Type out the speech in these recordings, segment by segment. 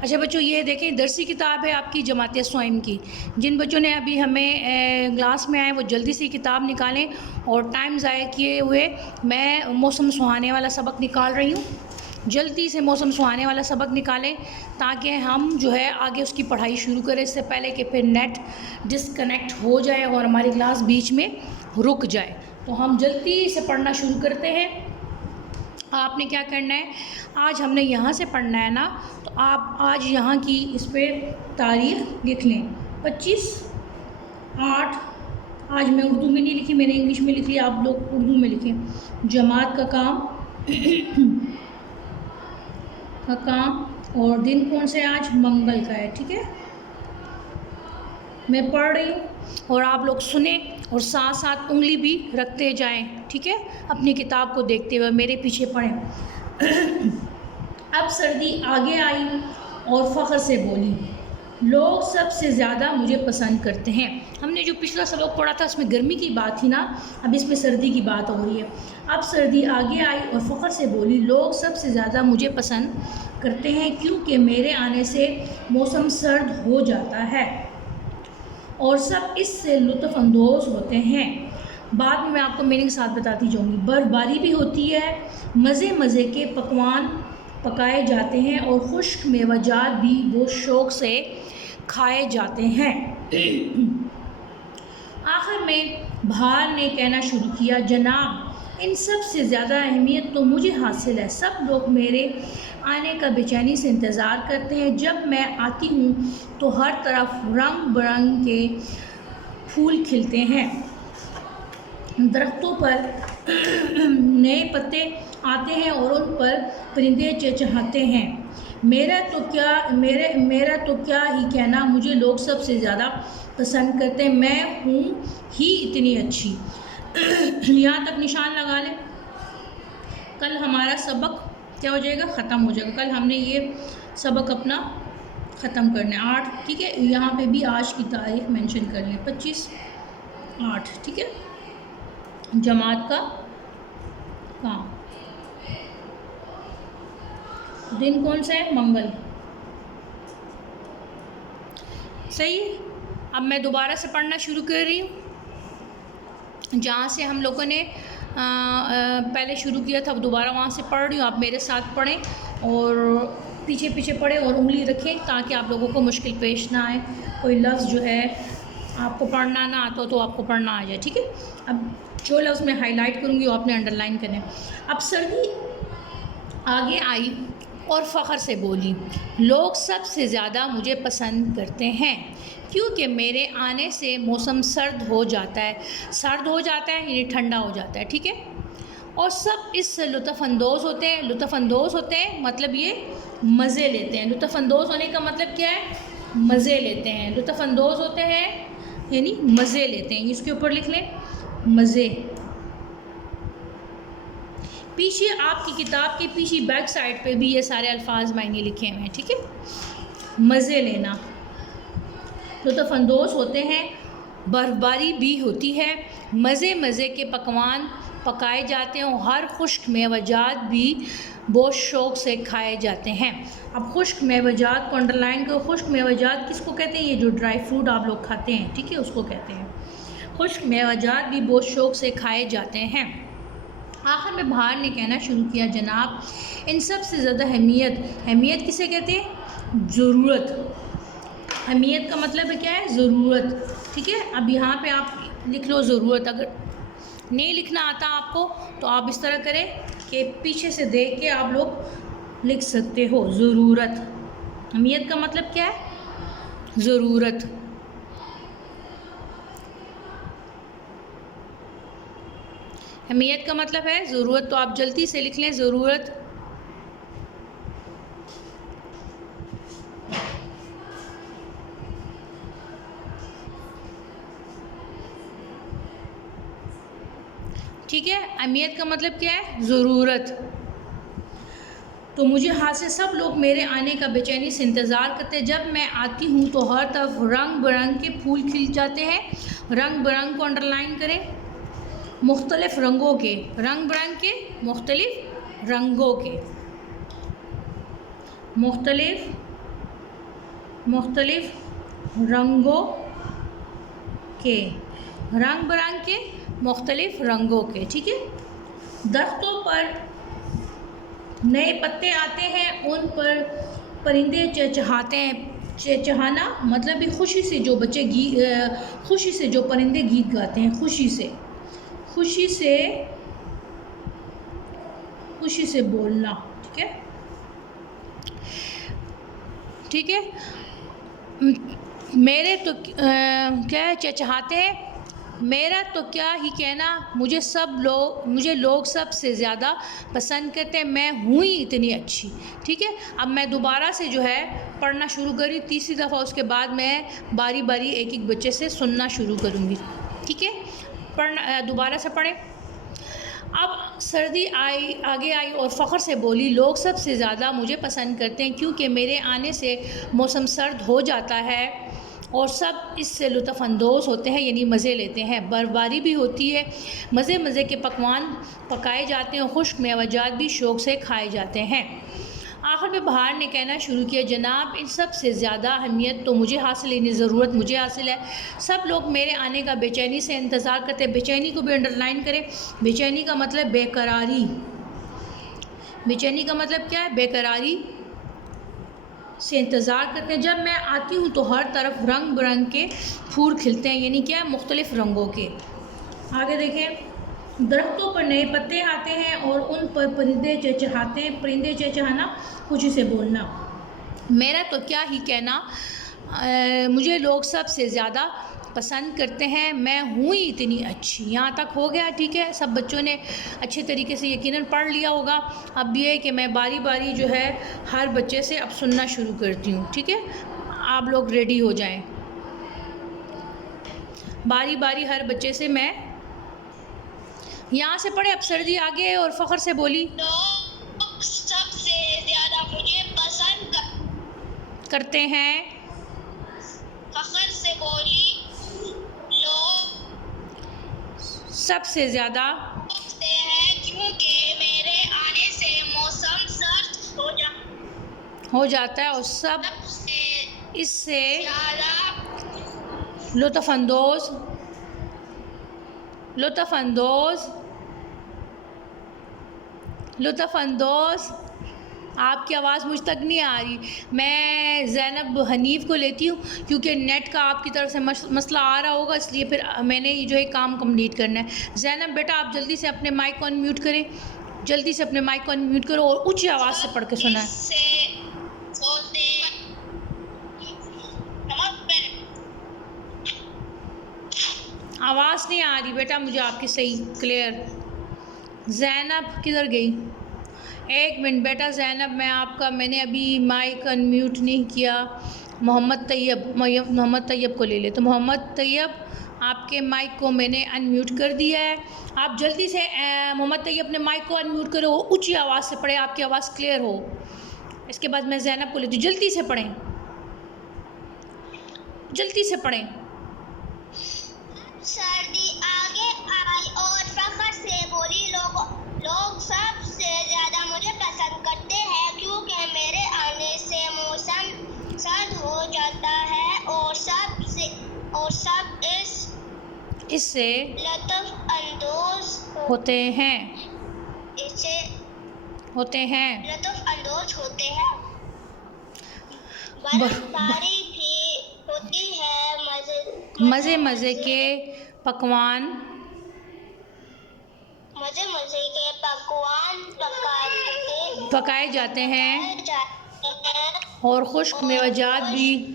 अच्छा बच्चों, ये देखें दरसी किताब है आपकी जमात स्वाइम की। जिन बच्चों ने अभी हमें क्लास में आए वो जल्दी से किताब निकालें और टाइम ज़ाया किए हुए मैं मौसम सुहाने वाला सबक निकाल रही हूँ। जल्दी से मौसम सुहाने वाला सबक निकालें ताकि हम जो है आगे उसकी पढ़ाई शुरू करें, इससे पहले कि फिर नेट डिसकनेक्ट हो जाए और हमारी क्लास बीच में रुक जाए। तो हम जल्दी से पढ़ना शुरू करते हैं। आपने क्या करना है, आज हमने यहाँ से पढ़ना है ना, तो आप आज यहाँ की इस पर तारीख़ लिख लें। 25/8। आज मैं उर्दू में नहीं लिखी, मैंने इंग्लिश में लिखी, आप लोग उर्दू में लिखें। जमात का काम और दिन कौन से आज मंगल का है, ठीक है। मैं पढ़ रही हूँ और आप लोग सुने और साथ साथ उंगली भी रखते जाएं, ठीक है। अपनी किताब को देखते हुए मेरे पीछे पढ़ें। अब सर्दी आगे आई और फ़ख्र से बोली, लोग सबसे ज़्यादा मुझे पसंद करते हैं। हमने जो पिछला सबक पढ़ा था उसमें गर्मी की बात थी ना, अब इसमें सर्दी की बात हो रही है। अब सर्दी आगे आई और फ़ख्र से बोली, लोग सबसे ज़्यादा मुझे पसंद करते हैं क्योंकि मेरे आने से मौसम सर्द हो जाता है और सब इससे लुत्फ़अंदोज़ होते हैं। बाद में मैं आपको मीनिंग के साथ बताती जाऊँगी। बर्फ़बारी भी होती है, मज़े मज़े के पकवान पकाए जाते हैं और खुश्क मेवाजात भी बहुत शौक़ से खाए जाते हैं। आखिर में बहार ने कहना शुरू किया, जनाब इन सब से ज़्यादा अहमियत तो मुझे हासिल है। सब लोग मेरे आने का बेचैनी से इंतज़ार करते हैं। जब मैं आती हूँ तो हर तरफ रंग बिरंग के फूल खिलते हैं, दरख्तों पर नए पत्ते आते हैं और उन पर परिंदे चहचहाते हैं। मेरा तो क्या ही कहना, मुझे लोग सबसे ज़्यादा पसंद करते हैं। मैं हूँ ही इतनी अच्छी। यहाँ तक निशान लगा लें। कल हमारा सबक क्या हो जाएगा, ख़त्म हो जाएगा। कल हमने ये सबक अपना ख़त्म करना है 8, ठीक है। यहाँ पे भी आज की तारीख मेंशन कर लें, 25/8, ठीक है। जमात का काम, दिन कौन सा है, मंगल, सही है। अब मैं दोबारा से पढ़ना शुरू कर रही हूँ। जहाँ से हम लोगों ने पहले शुरू किया था, अब दोबारा वहाँ से पढ़ रही हूँ। आप मेरे साथ पढ़ें और पीछे पीछे पढ़ें और उंगली रखें ताकि आप लोगों को मुश्किल पेश ना आए। कोई लफ्ज़ जो है आपको पढ़ना ना आता तो आपको पढ़ना आ जाए, ठीक है। अब जो लफ्ज़ मैं हाईलाइट करूँगी वो आपने अंडरलाइन करने। अब सर्दी आगे आई और फ़ख्र से बोली, लोग सबसे ज़्यादा मुझे पसंद करते हैं क्योंकि मेरे आने से मौसम सर्द हो जाता है। सर्द हो जाता है यानी ठंडा हो जाता है, ठीक है। और सब इससे लुत्फ़अंदोज़ होते हैं। लुत्फ़अंदोज़ होते हैं मतलब ये मज़े लेते हैं। लुत्फ़अंदोज़ होने का मतलब क्या है, मज़े लेते हैं। लुत्फ़अंदोज़ होते हैं यानी मज़े लेते हैं। इसके ऊपर लिख लें, मज़े। पीछे आपकी किताब के पीछे बैक साइड पे भी ये सारे अल्फाज मायने लिखे हुए हैं, ठीक है। मज़े लेना, लुत्फ़अंदोज़ होते हैं। बर्फ़बारी भी होती है, मज़े मज़े के पकवान पकाए जाते हैं और हर खुश्क मेवाजात भी बहुत शौक़ से खाए जाते हैं। अब खुश्क मेवाजात को अंडरलाइन करो। खुश्क मेवाजात किसको कहते हैं, ये जो ड्राई फ्रूट आप लोग खाते हैं, ठीक है, उसको कहते हैं। खुश्क मेवाजात भी बहुत शौक़ से खाए जाते हैं। आखिर में बहार ने कहना शुरू किया, जनाब इन सब से ज़्यादा अहमियत किसे कहते हैं, ज़रूरत। अहमियत का मतलब क्या है, ज़रूरत, ठीक है। अब यहाँ पे आप लिख लो ज़रूरत। अगर नहीं लिखना आता आपको तो आप इस तरह करें कि पीछे से देख के आप लोग लिख सकते हो, ज़रूरत। अहमियत का मतलब क्या है, ज़रूरत। अहमियत का मतलब है ज़रूरत, तो आप जल्दी से लिख लें, ज़रूरत। ठीक है, अहमियत का मतलब क्या है, ज़रूरत। तो मुझे हाथ से सब लोग मेरे आने का बेचैनी से इंतज़ार करते हैं। जब मैं आती हूँ तो हर तरफ रंग बिरंग के फूल खिल जाते हैं। रंग बिरंग को अंडरलाइन करें, मुख्तलिफ रंगों के, रंग बिरंग के, मुख्तलिफ रंगों के, मुख्तलिफ मुख्तलिफ रंगों के, रंग बिरंग के, मुख्तलिफ रंगों के। ठीक है। दरख्तों पर नए पत्ते आते हैं, उन पर परिंदे चहचहाते हैं। चहचहाना मतलब भी खुशी से जो बच्चे खुशी से जो परिंदे गीत गाते हैं, खुशी से, खुशी से, खुशी से बोलना। ठीक है, ठीक है। मेरे तो क्या चहचहाते हैं, मेरा तो क्या ही कहना, मुझे लोग सबसे ज़्यादा पसंद करते हैं, मैं हूँ ही इतनी अच्छी। ठीक है। अब मैं दोबारा से जो है पढ़ना शुरू करी, तीसरी दफ़ा, उसके बाद मैं बारी बारी एक एक बच्चे से सुनना शुरू करूँगी। ठीक है। पढ़ना दोबारा से पढ़ें। अब सर्दी आगे आई और फ़ख्र से बोली, लोग सबसे ज़्यादा मुझे पसंद करते हैं क्योंकि मेरे आने से मौसम सर्द हो जाता है और सब इससे लुत्फ़अंदोज़ होते हैं, यानी मज़े लेते हैं। बर्फ़बारी भी होती है, मज़े मज़े के पकवान पकाए जाते हैं और खुश्क मेवाजात भी शौक़ से खाए जाते हैं। आखिर में बहार ने कहना शुरू किया, जनाब, इन सब से ज़्यादा अहमियत तो मुझे हासिल, यानी ज़रूरत मुझे हासिल है। सब लोग मेरे आने का बेचैनी से इंतज़ार करते हैं। बेचैनी को भी अंडरलाइन करें। बेचैनी का मतलब बेकरारी। बेचैनी का मतलब क्या है? बेकरारी से इंतज़ार करते हैं। जब मैं आती हूँ तो हर तरफ रंग बिरंग के फूल खिलते हैं, यानी क्या, मुख्तलिफ़ रंगों के। आगे देखें, दरख्तों पर नए पत्ते आते हैं और उन पर परिंदे चहचहाते हैं। परिंदे चहचहाना, खुशी से बोलना। मेरा तो क्या ही कहना, मुझे लोग सबसे ज़्यादा पसंद करते हैं, मैं हूँ ही इतनी अच्छी। यहाँ तक हो गया। ठीक है। सब बच्चों ने अच्छे तरीके से यकीनन पढ़ लिया होगा। अब ये है कि मैं बारी बारी जो है हर बच्चे से अब सुनना शुरू करती हूँ। ठीक है। आप लोग रेडी हो जाएं। बारी बारी हर बच्चे से मैं यहाँ से पढ़े। अब सर्दी आगे और फ़ख्र से बोली, लोग सबसे ज़्यादा मुझे पसंद करते हैं। फ़ख्र से बोली, लोग सबसे ज़्यादा पूछते हैं क्योंकि मेरे आने से मौसम सर्द हो जाता है और सब सबसे इससे ज़्यादा लुत्फ़अंदोज़ आपकी आवाज़ मुझ तक नहीं आ रही। मैं ज़ैनब हनीफ़ को लेती हूँ क्योंकि नेट का आपकी तरफ से मसला आ रहा होगा, इसलिए फिर मैंने ये जो है काम कंप्लीट करना है। ज़ैनब बेटा, आप जल्दी से अपने माइक को अनम्यूट करें, जल्दी से अपने माइक को अनम्यूट करो और ऊँची आवाज़ से पढ़ के सुनाएं। आवाज़ नहीं आ रही बेटा मुझे आपकी सही क्लियर। ज़ैनब किधर गई? एक मिनट बेटा। ज़ैनब, मैंने अभी माइक अनम्यूट नहीं किया। मोहम्मद तैयब को ले ले। तो मोहम्मद तैयब, आपके माइक को मैंने अनम्यूट कर दिया है। आप जल्दी से मोहम्मद तैयब अपने माइक को अनम्यूट करो, ऊंची आवाज़ से पढ़ें, आपकी आवाज़ क्लियर हो। इसके बाद मैं ज़ैनब को लेती हूँ। जल्दी से पढ़ें, जल्दी से पढ़ें। सर्दी आगे आई और फ़ख्र से बोली, लोग सबसे ज़्यादा मुझे पसंद करते हैं क्योंकि मेरे आने से मौसम सर्द हो जाता है और सब इससे लुत्फ़अंदोज़ होते हैं। बर्फ़बारी भी होती है, मज़े मज़े के पकवान पकाए जाते हैं और खुश्क मेवाजात भी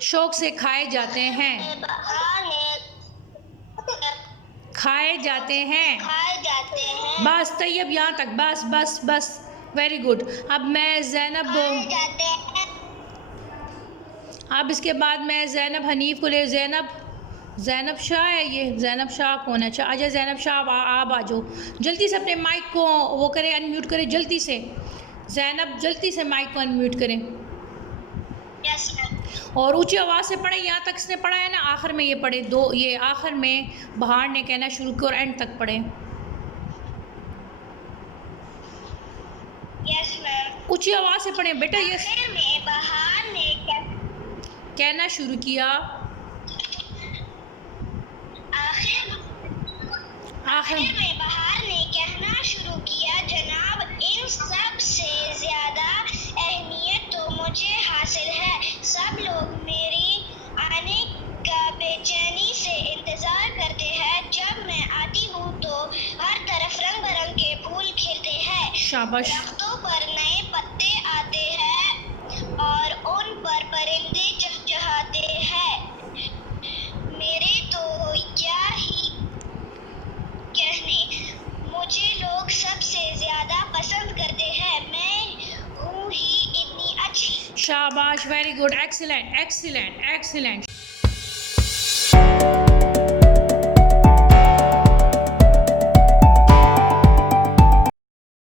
शौक से खाए जाते हैं। बस तैयब, यहाँ तक, बस वेरी गुड। अब मैं ज़ैनब, अब इसके बाद मैं ज़ैनब हनीफ़ को ले। ज़ैनब शाह है ये। ज़ैनब शाह कौन है? अच्छा, आजा ज़ैनब शाह, आप आ जाओ। जल्दी से अपने माइक को वो करें, अनम्यूट करें जल्दी से। ज़ैनब जल्दी से माइक को अनम्यूट करें। और ऊंची आवाज़ से पढ़े, यहाँ तक इसने पढ़ा है ना, आखिर में ये पढ़े दो, ये आखिर में बहार ने कहना शुरू किया और एंड तक पढ़े। Yes ma'am. ऊंची आवाज़ से पढ़े बेटा। ये आखिर में बहार ने कहना शुरू किया, आखिर में बहार ने कहना शुरू किया, जनाब इन सब से ज़्यादा अहमियत तो मुझे हासिल है। सब लोग मेरी आने का बेचैनी से इंतज़ार करते हैं। जब मैं आती हूँ तो हर तरफ रंग बिरंगे फूल खिलते हैं, शाबाश। दरख्तों पर नए पत्ते आते हैं और उन पर परिंदे चहचहाते हैं। मेरे तो क्या ही कहने, मुझे लोग सबसे ज़्यादा पसंद करते हैं। मैं हूँ ही इतनी अच्छी। शाबाश, very good, excellent excellent excellent.